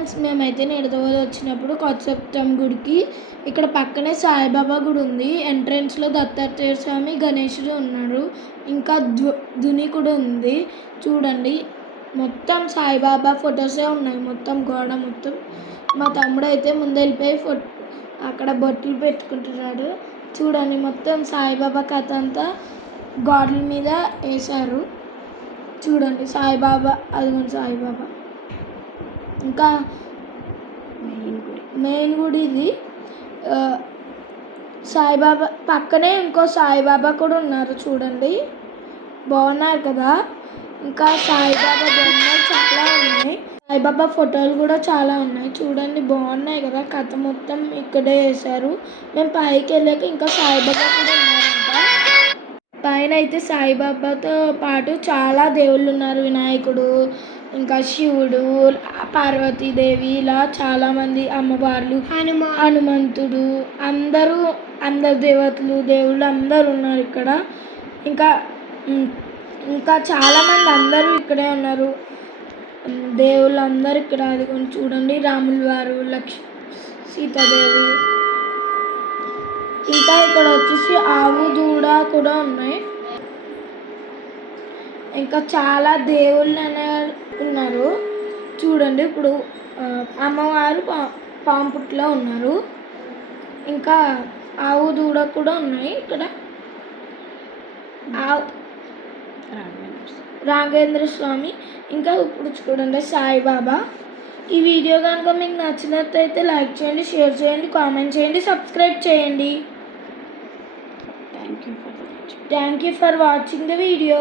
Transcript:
Friends, మేమైతే నిడదవోలు వచ్చినప్పుడు కొత్తసప్తం గుడికి ఇక్కడ పక్కనే సాయిబాబా గుడి ఉంది. ఎంట్రన్స్లో దత్తాత్రేయ స్వామి, గణేశుడు ఉన్నారు. ఇంకా ధుని కూడా ఉంది. చూడండి, మొత్తం సాయిబాబా ఫొటోసే ఉన్నాయి. మొత్తం గోడ మొత్తం. మా తమ్ముడు అయితే ముందెళ్ళిపోయి అక్కడ బొట్లు పెట్టుకుంటున్నాడు. చూడండి, మొత్తం సాయిబాబా కథ అంతా గోడల మీద వేశారు. చూడండి, సాయిబాబా, అదిగోండి సాయిబాబా. ఇంకా మెయిన్ గుడి ఇది. సాయిబాబా పక్కనే ఇంకో సాయిబాబా కూడా ఉన్నారు. చూడండి, బాగున్నారు కదా. ఇంకా సాయిబాబా బొమ్మలు చాలా ఉన్నాయి. సాయిబాబా ఫోటోలు కూడా చాలా ఉన్నాయి. చూడండి, బాగున్నాయి కదా. కథ మొత్తం ఇక్కడే వేశారు. మేము పైకి వెళ్ళాక ఇంకా సాయిబాబా కూడా ఉన్నారంట. పైన అయితే సాయిబాబాతో పాటు చాలా దేవుళ్ళు ఉన్నారు. వినాయకుడు, ఇంకా శివుడు, పార్వతీదేవి, ఇలా చాలామంది అమ్మవార్లు, హనుమంతుడు, అందరూ దేవుళ్ళు అందరూ ఉన్నారు ఇక్కడ. ఇంకా చాలామంది అందరూ ఇక్కడే ఉన్నారు. దేవుళ్ళు అందరూ ఇక్కడ. అది కొంచెం చూడండి, రాముల వారు, సీతాదేవి. ఇంకా ఇక్కడ వచ్చేసి ఆవు, దూడ కూడా ఉన్నాయి. ఇంకా చాలా దేవుళ్ళు ఉన్నారు. చూడండి, ఇప్పుడు అమ్మవారు పాంపుట్లో ఉన్నారు. ఇంకా ఆవు, దూడ కూడా ఉన్నాయి ఇక్కడ. రాఘవేంద్ర స్వామి. ఇంకా ఇప్పుడు చూడండి, సాయిబాబా. ఈ వీడియో కనుక మీకు నచ్చినట్లయితే లైక్ చేయండి, షేర్ చేయండి, కామెంట్ చేయండి, సబ్స్క్రైబ్ చేయండి. Thank you for watching the video.